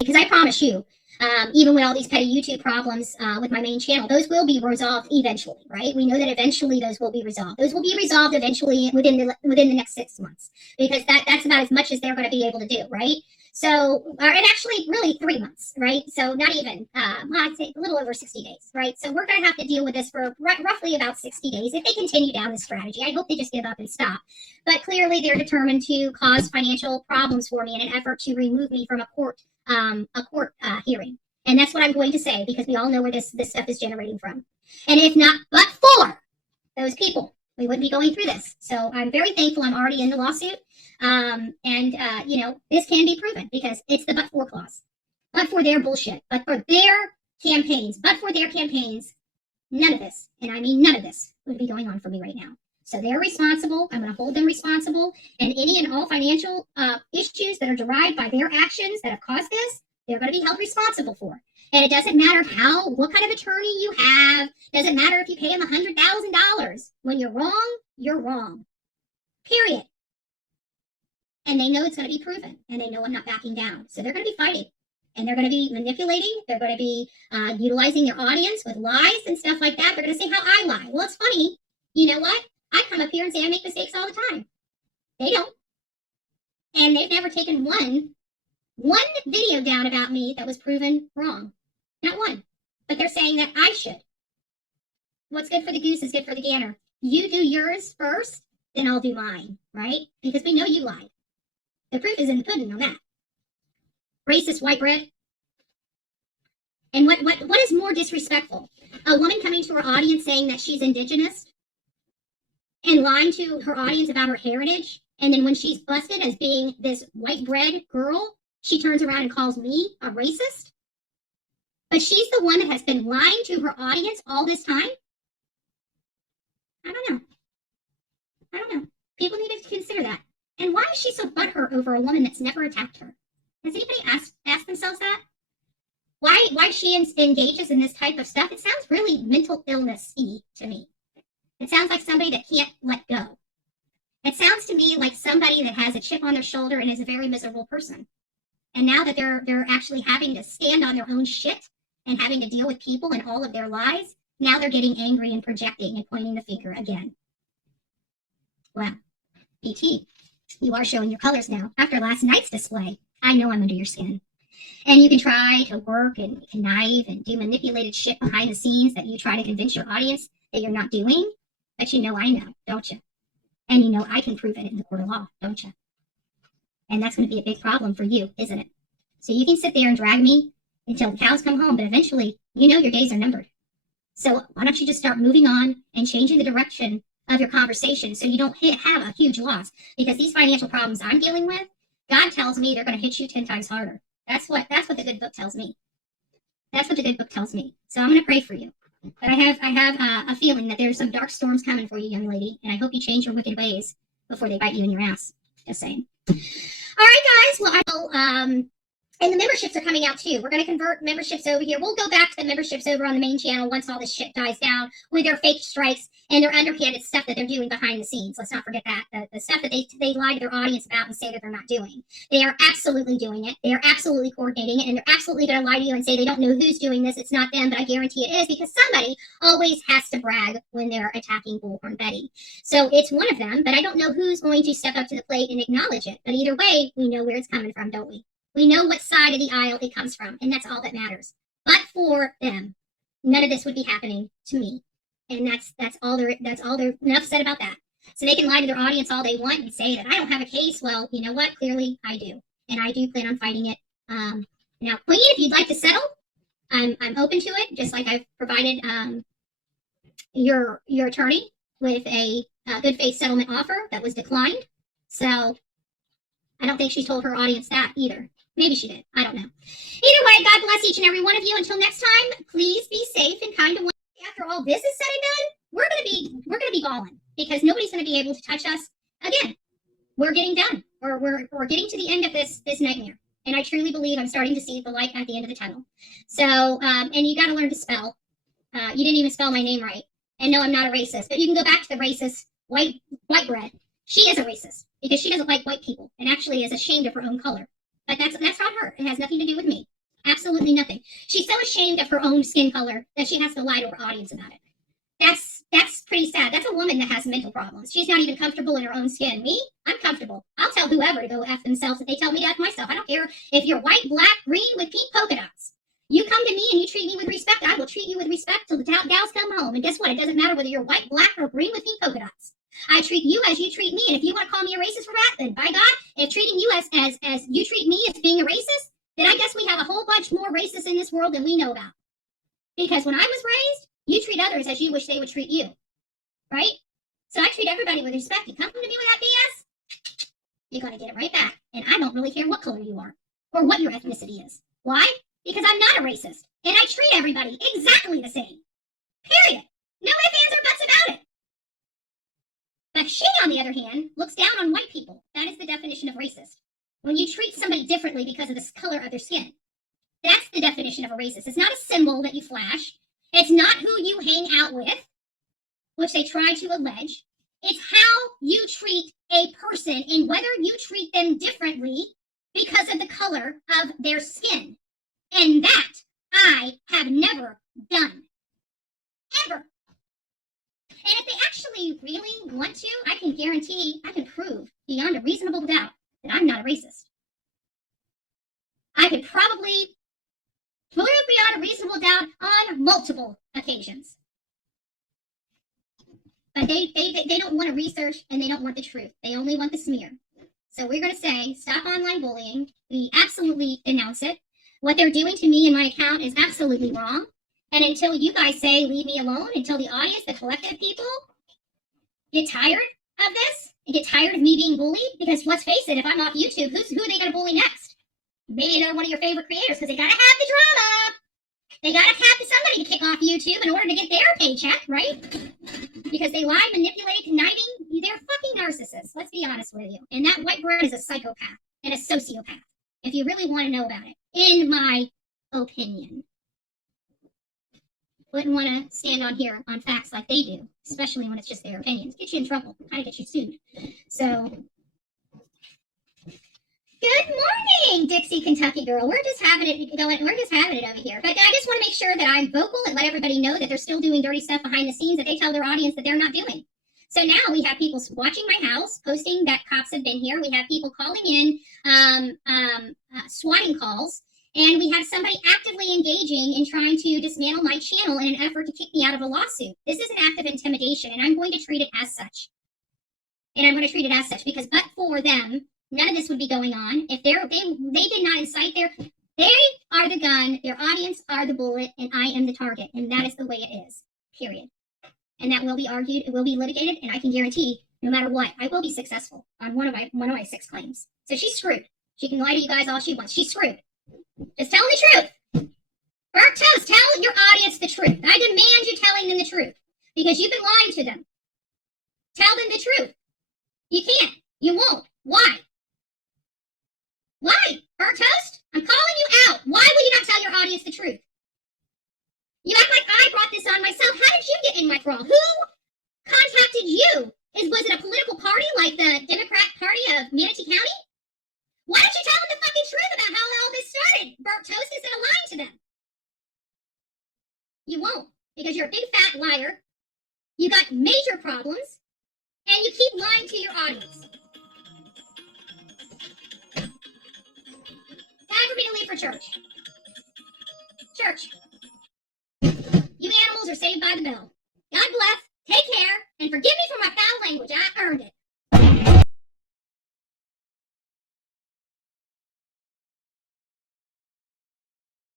Because I promise you, even with all these petty YouTube problems with my main channel, those will be resolved eventually, right? We know that eventually those will be resolved. Those will be resolved eventually within the next 6 months, because that's about as much as they're going to be able to do, right? So, and actually, really 3 months, right? So not even, I'd say a little over 60 days, right? So we're going to have to deal with this for roughly about 60 days if they continue down this strategy. I hope they just give up and stop. But clearly, they're determined to cause financial problems for me in an effort to remove me from a court hearing. And that's what I'm going to say, because we all know where this stuff is generating from. And if not but for those people, we wouldn't be going through this. So I'm very thankful I'm already in the lawsuit. This can be proven because it's the but for clause. But for their bullshit, but for their campaigns, none of this, and I mean none of this, would be going on for me right now. So they're responsible. I'm going to hold them responsible. And any and all financial issues that are derived by their actions that have caused this, they're going to be held responsible for. And it doesn't matter what kind of attorney you have. Doesn't matter if you pay them $100,000. When you're wrong, you're wrong. Period. And they know it's going to be proven. And they know I'm not backing down. So they're going to be fighting. And they're going to be manipulating. They're going to be utilizing their audience with lies and stuff like that. They're going to say how I lie. Well, it's funny. You know what? I come up here and say I make mistakes all the time. They don't. And they've never taken one video down about me that was proven wrong. Not one. But they're saying that I should. What's good for the goose is good for the gander. You do yours first, then I'll do mine, right? Because we know you lied. The proof is in the pudding on that. Racist white bread. And what is more disrespectful? A woman coming to her audience saying that she's indigenous and lying to her audience about her heritage, and then when she's busted as being this white bread girl, she turns around and calls me a racist? But she's the one that has been lying to her audience all this time? I don't know. People need to consider that. And why is she so butthurt over a woman that's never attacked her? Has anybody asked themselves that? Why she engages in this type of stuff? It sounds really mental illness-y to me. It sounds like somebody that can't let go. It sounds to me like somebody that has a chip on their shoulder and is a very miserable person. And now that they're actually having to stand on their own shit and having to deal with people and all of their lies, now they're getting angry and projecting and pointing the finger again. Well, BT, you are showing your colors now. After last night's display, I know I'm under your skin. And you can try to work and connive and do manipulated shit behind the scenes that you try to convince your audience that you're not doing. But you know I know, don't you? And you know I can prove it in the court of law, don't you? And that's going to be a big problem for you, isn't it? So you can sit there and drag me until the cows come home, but eventually, you know your days are numbered. So why don't you just start moving on and changing the direction of your conversation so you don't have a huge loss? Because these financial problems I'm dealing with, God tells me they're going to hit you 10 times harder. That's what the good book tells me. That's what the good book tells me. So I'm going to pray for you. But I have a feeling that there's some dark storms coming for you, young lady, and I hope you change your wicked ways before they bite you in your ass. Just saying. All right, guys. Well, I will, and the memberships are coming out too. We're going to convert memberships over here. We'll go back to the memberships over on the main channel once all this shit dies down with their fake strikes and their underhanded stuff that they're doing behind the scenes. Let's not forget that. The stuff that they lie to their audience about and say that they're not doing. They are absolutely doing it. They are absolutely coordinating it, and they're absolutely going to lie to you and say they don't know who's doing this. It's not them, but I guarantee it is, because somebody always has to brag when they're attacking Bullhorn Betty. So it's one of them, but I don't know who's going to step up to the plate and acknowledge it. But either way, we know where it's coming from, don't we? We know what side of the aisle it comes from, and that's all that matters. But for them, none of this would be happening to me. And that's all there enough said about that. So they can lie to their audience all they want and say that I don't have a case. Well, you know what? Clearly I do. And I do plan on fighting it. Now, Queen, if you'd like to settle, I'm open to it, just like I've provided your attorney with a good faith settlement offer that was declined. So I don't think she told her audience that either. Maybe she did. I don't know. Either way, God bless each and every one of you. Until next time, please be safe and kind to one. After all this is said and done, we're gonna be balling, because nobody's gonna be able to touch us again. We're getting done. We're getting to the end of this nightmare. And I truly believe I'm starting to see the light at the end of the tunnel. So, and you got to learn to spell. You didn't even spell my name right. And no, I'm not a racist. But you can go back to the racist white bread. She is a racist because she doesn't like white people and actually is ashamed of her own color. But that's not her. It has nothing to do with me. Absolutely nothing. She's so ashamed of her own skin color that she has to lie to her audience about it. That's pretty sad. That's a woman that has mental problems. She's not even comfortable in her own skin. Me, I'm comfortable. I'll tell whoever to go F themselves if they tell me to F myself. I don't care if you're white, black, green with pink polka dots. You come to me and you treat me with respect, I will treat you with respect till the gals come home. And guess what? It doesn't matter whether you're white, black, or green with pink polka dots. I treat you as you treat me. And if you want to call me a racist for that, then by God, if treating you as you treat me as being a racist, then I guess we have a whole bunch more racists in this world than we know about. Because when I was raised, you treat others as you wish they would treat you, right? So I treat everybody with respect. You come to me with that BS, you're going to get it right back. And I don't really care what color you are or what your ethnicity is. Why? Because I'm not a racist. And I treat everybody exactly the same. Period. No ifs, ands, or buts about it. But she, on the other hand, looks down on white people. That is the definition of racist. When you treat somebody differently because of the color of their skin. That's the definition of a racist. It's not a symbol that you flash. It's not who you hang out with, which they try to allege. It's how you treat a person and whether you treat them differently because of the color of their skin. And that I have never done. Ever. And if they actually really want to, I can guarantee, I can prove beyond a reasonable doubt that I'm not a racist. I could probably prove beyond a reasonable doubt on multiple occasions. But they don't want to research and they don't want the truth. They only want the smear. So we're going to say, stop online bullying. We absolutely denounce it. What they're doing to me and my account is absolutely wrong. And until you guys say, leave me alone, until the audience, the collective people, get tired of this, and get tired of me being bullied, because let's face it, if I'm off YouTube, who are they going to bully next? Maybe another one of your favorite creators, because they got to have the drama. They got to have somebody to kick off YouTube in order to get their paycheck, right? Because they lie, manipulate, conniving. They're fucking narcissists. Let's be honest with you. And that white bread is a psychopath and a sociopath, if you really want to know about it, in my opinion. Wouldn't want to stand on here on facts like they do, especially when it's just their opinions. Get you in trouble, kind of get you sued. So, good morning, Dixie, Kentucky girl. We're just having it going. We're just having it over here. But I just want to make sure that I'm vocal and let everybody know that they're still doing dirty stuff behind the scenes that they tell their audience that they're not doing. So now we have people watching my house, posting that cops have been here. We have people calling in swatting calls. And we have somebody actively engaging in trying to dismantle my channel in an effort to kick me out of a lawsuit. This is an act of intimidation, and I'm going to treat it as such. And I'm going to treat it as such because but for them, none of this would be going on. If they did not incite they are the gun, their audience are the bullet, and I am the target. And that is the way it is, period. And that will be argued, it will be litigated, and I can guarantee, no matter what, I will be successful on one of my 6 claims. So she's screwed. She can lie to you guys all she wants. She's screwed. Just tell them the truth. Burnt Toast, tell your audience the truth. I demand you telling them the truth because you've been lying to them. Tell them the truth. You can't. You won't. Why? Why? Burnt Toast? I'm calling you out. Why will you not tell your audience the truth? You act like I brought this on myself. How did you get in my crawl? Who contacted you? Was it a political party like the Democrat Party of Manatee County? Why don't you tell them the fucking truth about how all this started? Burnt Toast instead of lying to them. You won't, because you're a big fat liar. You got major problems, and you keep lying to your audience. Time for me to leave for church. Church. You animals are saved by the bell. God bless, take care, and forgive